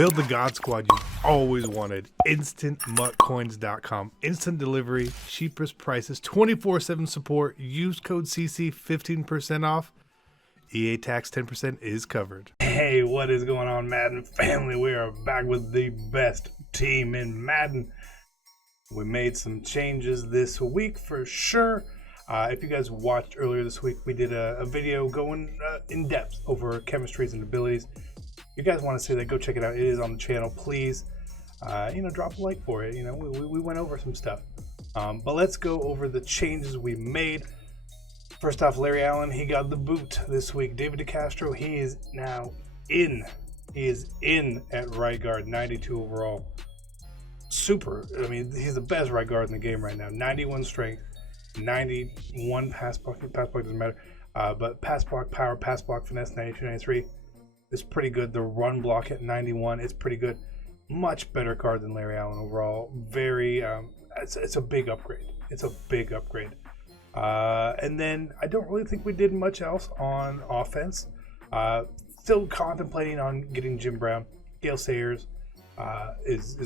Build the God Squad you've always wanted. InstantMuttCoins.com. Instant delivery, cheapest prices, 24/7 support. Use code CC 15% off. EA tax 10% is covered. Hey, what is going on, Madden family? We are back with the best team in Madden. We made some changes this week for sure. If you guys watched earlier this week, we did a video going in depth over chemistries and abilities. If you guys want to see that, go check it out. It is on the channel. Please, drop a like for it. We went over some stuff. But let's go over the changes we made. First off, Larry Allen, he got the boot this week. David DeCastro, he is now in. He is in at right guard, 92 overall. Super. I mean, he's the best right guard in the game right now. 91 strength, 91 pass block. Pass block doesn't matter. But pass block power, pass block finesse, 92, 93 is pretty good. The run block at 91 is pretty good. Much better card than Larry Allen overall. Very, it's a big upgrade. It's a big upgrade. And then I don't really think we did much else on offense. Still contemplating on getting Jim Brown. Gale Sayers he's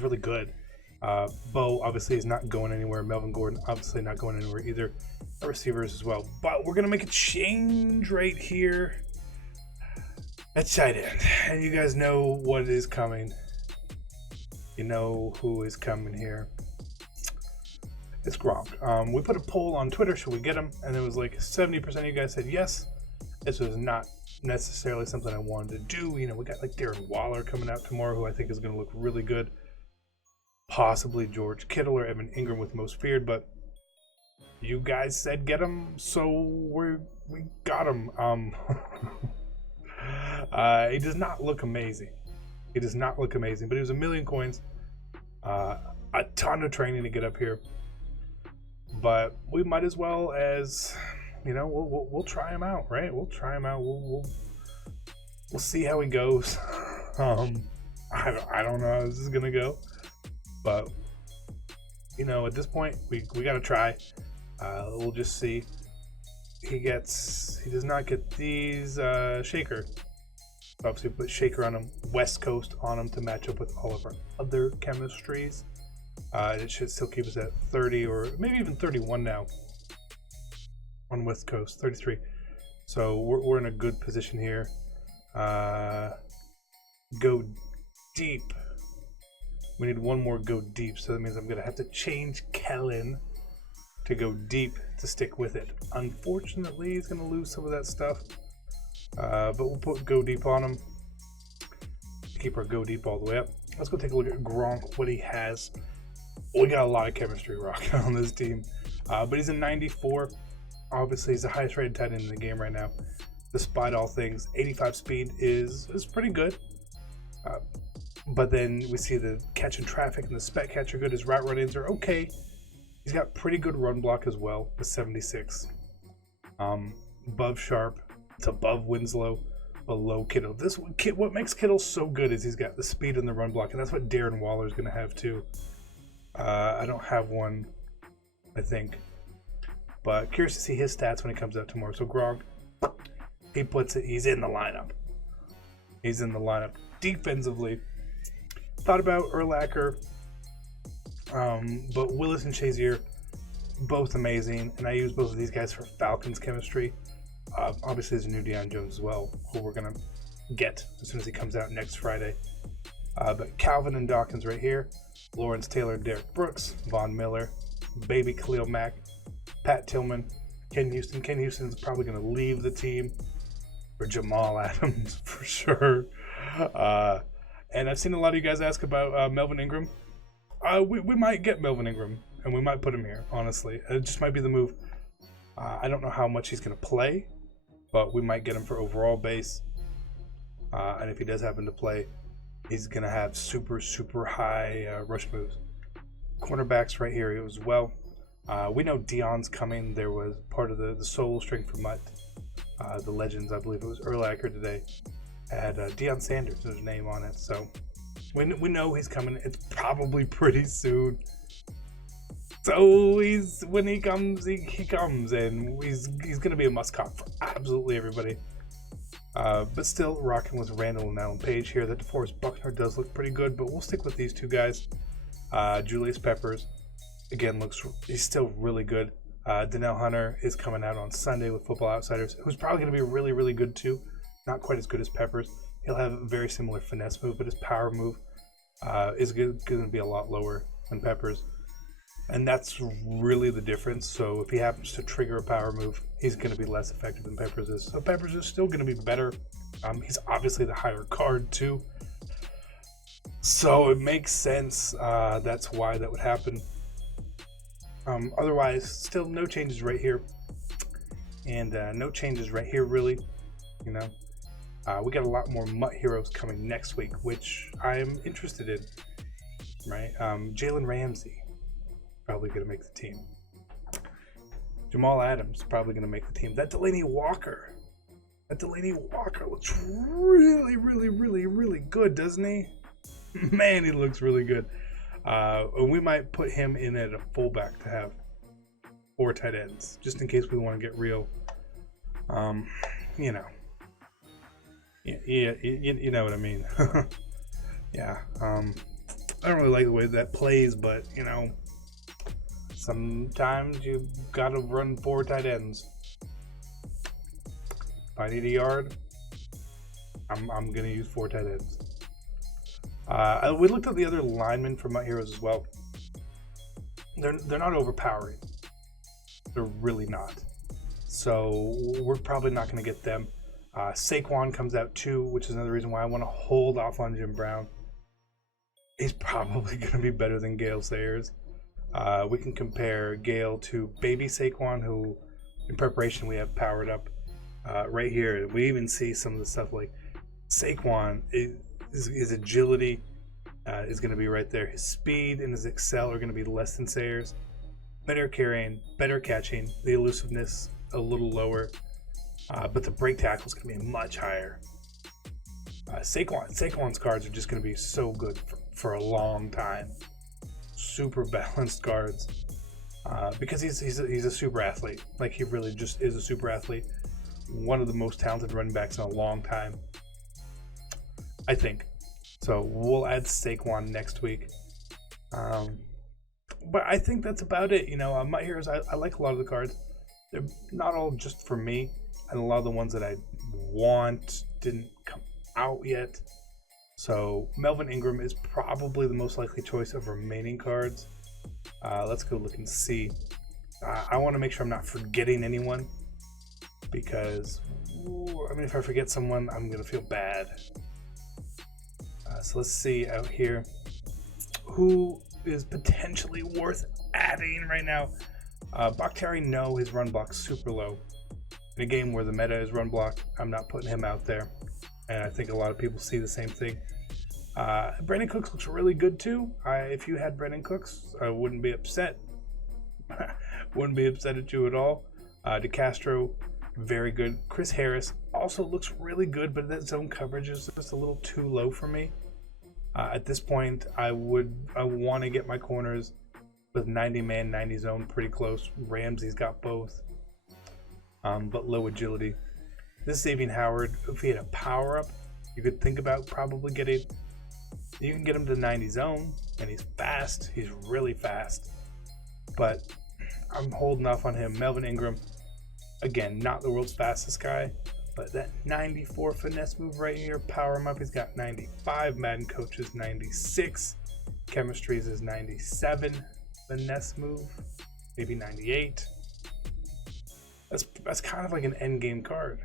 really good. Bo obviously is not going anywhere. Melvin Gordon obviously not going anywhere either. Our receivers as well. But we're gonna make a change right here at tight end, and you guys know what is coming. You know who is coming here. It's Gronk. We put a poll on Twitter, should we get him? And it was like 70% of you guys said yes. This was not necessarily something I wanted to do. We got like Darren Waller coming out tomorrow, who I think is going to look really good. Possibly George Kittle or Melvin Ingram with most feared, but you guys said get him, so we got him. He does not look amazing. He does not look amazing, but he was 1 million coins. A ton of training to get up here. But we might as well as, we'll try him out, right? We'll try him out. We'll see how he goes. I don't know how this is gonna go, but at this point we gotta try. We'll just see. He does not get these shaker. Obviously, put shaker on him, West Coast on him to match up with all of our other chemistries. It should still keep us at 30 or maybe even 31 now on West Coast, 33. So we're in a good position here. Go deep. We need one more go deep, so that means I'm going to have to change Kellen to go deep to stick with it. Unfortunately, he's going to lose some of that stuff. But we'll put go deep on him. Keep our go deep all the way up. Let's go take a look at Gronk, what he has. We got a lot of chemistry rocking on this team. But he's a 94. Obviously, he's the highest rated tight end in the game right now. Despite all things, 85 speed is pretty good. But then we see the catch in traffic and the spec catch are good. His route run-ins are okay. He's got pretty good run block as well with 76. Above Sharp. It's above Winslow. Below Kittle. What makes Kittle so good is he's got the speed and the run block, and that's what Darren Waller is going to have too. I don't have one, I think. But curious to see his stats when he comes out tomorrow. So Gronk, he puts it, he's in the lineup. He's in the lineup. Defensively, thought about Urlacher, but Willis and Shazier, both amazing. And I use both of these guys for Falcons chemistry. Obviously, there's a new Deion Jones as well, who we're going to get as soon as he comes out next Friday. But Calvin and Dawkins right here. Lawrence Taylor, Derek Brooks, Von Miller, Baby Khalil Mack, Pat Tillman, Ken Houston. Ken Houston's probably going to leave the team for Jamal Adams for sure. And I've seen a lot of you guys ask about Melvin Ingram. We might get Melvin Ingram, and we might put him here, honestly. It just might be the move. I don't know how much he's going to play, but we might get him for overall base. And if he does happen to play, he's going to have super, super high rush moves. Cornerbacks right here as well. We know Deion's coming. There was part of the solo string for Mutt. The Legends, I believe it was Urlacher today, had Deion Sanders, his name on it. So we know he's coming. It's probably pretty soon. So when he comes, he comes, and he's going to be a must-cop for absolutely everybody. But still rocking with Randall and Alan Page here. The DeForest Buckner does look pretty good, but we'll stick with these two guys. Julius Peppers, again, he's still really good. Donnell Hunter is coming out on Sunday with Football Outsiders, who's probably going to be really, really good too. Not quite as good as Peppers. He'll have a very similar finesse move, but his power move is going to be a lot lower than Peppers. And that's really the difference. So if he happens to trigger a power move, he's going to be less effective than Peppers is. So Peppers is still going to be better. He's obviously the higher card too. So it makes sense. That's why that would happen. Otherwise, still no changes right here. And no changes right here, really. You know, we got a lot more Mutt Heroes coming next week, which I'm interested in. Right? Jalen Ramsey, probably going to make the team. Jamal Adams, probably going to make the team. That Delaney Walker looks really, really, really, really good, doesn't he? Man, he looks really good. And we might put him in at a fullback to have 4 tight ends, just in case we want to get real. You know. Yeah, you know what I mean. Yeah. I don't really like the way that plays, but, you know, sometimes you got to run 4 tight ends. If I need a yard, I'm going to use 4 tight ends. We looked at the other linemen for My Heroes as well. They're not overpowering. They're really not. So we're probably not going to get them. Saquon comes out too, which is another reason why I want to hold off on Jim Brown. He's probably going to be better than Gale Sayers. We can compare Gale to baby Saquon, who in preparation we have powered up right here. We even see some of the stuff like Saquon, his agility is going to be right there. His speed and his excel are going to be less than Sayers. Better carrying, better catching, the elusiveness a little lower, but the break tackle is going to be much higher. Saquon's cards are just going to be so good for a long time. Super balanced cards because he's a super athlete. Like, he really just is a super athlete. One of the most talented running backs in a long time, I think. So we'll add Saquon next week. But I think that's about it. You know, My Heroes, I like a lot of the cards. They're not all just for me, and a lot of the ones that I want didn't come out yet. So Melvin Ingram is probably the most likely choice of remaining cards. Let's go look and see. I want to make sure I'm not forgetting anyone, because if I forget someone, I'm gonna feel bad. So let's see out here who is potentially worth adding right now. Bakhtiari, no, his run block's super low. In a game where the meta is run block, I'm not putting him out there. And I think a lot of people see the same thing. Brandon Cooks looks really good too. If you had Brandon Cooks, I wouldn't be upset. Wouldn't be upset at you at all. DeCastro, very good. Chris Harris also looks really good, but that zone coverage is just a little too low for me. At this point, I want to get my corners with 90 man, 90 zone pretty close. Ramsey's got both, but low agility. This Xavier Howard, if he had a power up, you could think about probably getting. You can get him to 90 zone, and he's fast. He's really fast, but I'm holding off on him. Melvin Ingram, again, not the world's fastest guy, but that 94 finesse move right here, power him up. He's got 95. Madden coaches 96. Chemistries is 97. Finesse move, maybe 98. That's kind of like an end game card.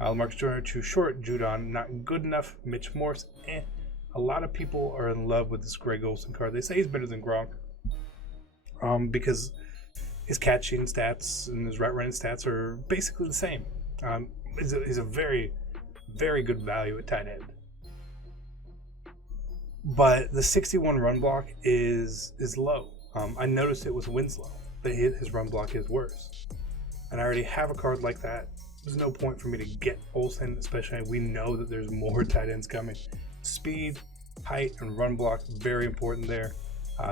Lamarcus Joyner too short. Judon not good enough. Mitch Morse, A lot of people are in love with this Greg Olsen card. They say he's better than Gronk, because his catching stats and his route running stats are basically the same. He's a very, very good value at tight end. But the 61 run block is low. I noticed it with Winslow, that his run block is worse. And I already have a card like that. There's no point for me to get Olsen, especially we know that there's more tight ends coming. Speed, height, and run block, very important there.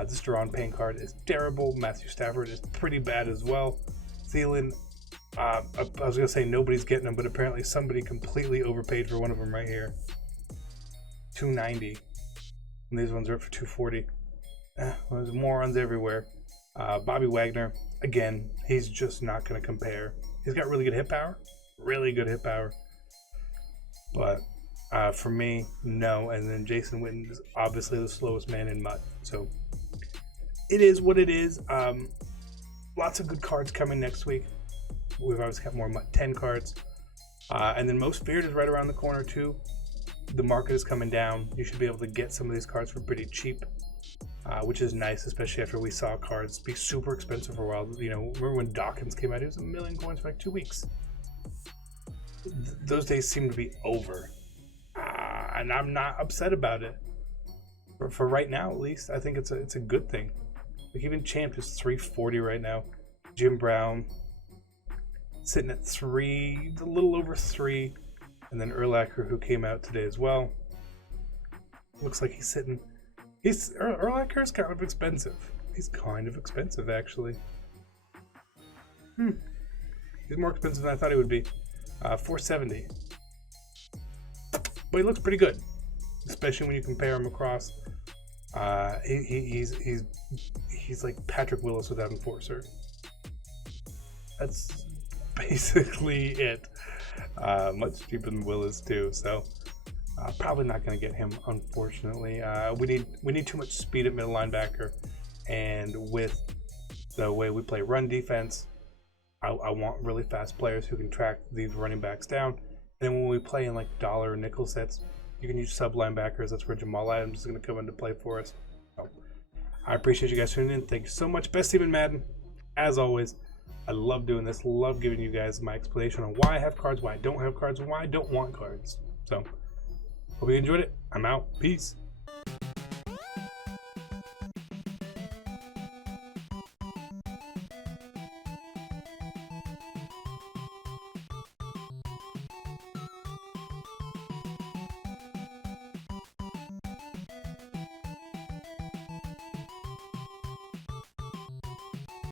This Deron Payne card is terrible. Matthew Stafford is pretty bad as well. Thielen, I was gonna say nobody's getting them, but apparently somebody completely overpaid for one of them right here. $290, and these ones are up for $240. Well, there's morons everywhere. Bobby Wagner, again, he's just not gonna compare. He's got really good hit power, but for me, no. And then Jason Witten is obviously the slowest man in MUT, so it is what it is. Lots of good cards coming next week. We've always got more MUT 10 cards. And then Most Feared is right around the corner too. The market is coming down. You should be able to get some of these cards for pretty cheap, which is nice, especially after we saw cards be super expensive for a while. You know, remember when Dawkins came out? It was 1 million coins for like 2 weeks. Those days seem to be over. And I'm not upset about it. For right now, at least, I think it's a good thing. Like even Champ is 340 right now. Jim Brown sitting at 3, a little over 3, and then Urlacher, who came out today as well, looks like he's sitting. Urlacher is kind of expensive. He's kind of expensive, actually. He's more expensive than I thought he would be. 470, but he looks pretty good, especially when you compare him across. He's like Patrick Willis without Enforcer. That's basically it. Much cheaper than Willis too, so probably not going to get him, unfortunately. We need too much speed at middle linebacker, and with the way we play run defense, I want really fast players who can track these running backs down. And then when we play in like dollar or nickel sets, you can use sub linebackers. That's where Jamal Adams is going to come into play for us. So, I appreciate you guys tuning in. Thank you so much. Best team in Madden, as always. I love doing this. Love giving you guys my explanation on why I have cards, why I don't have cards, and why I don't want cards. So, hope you enjoyed it. I'm out. Peace.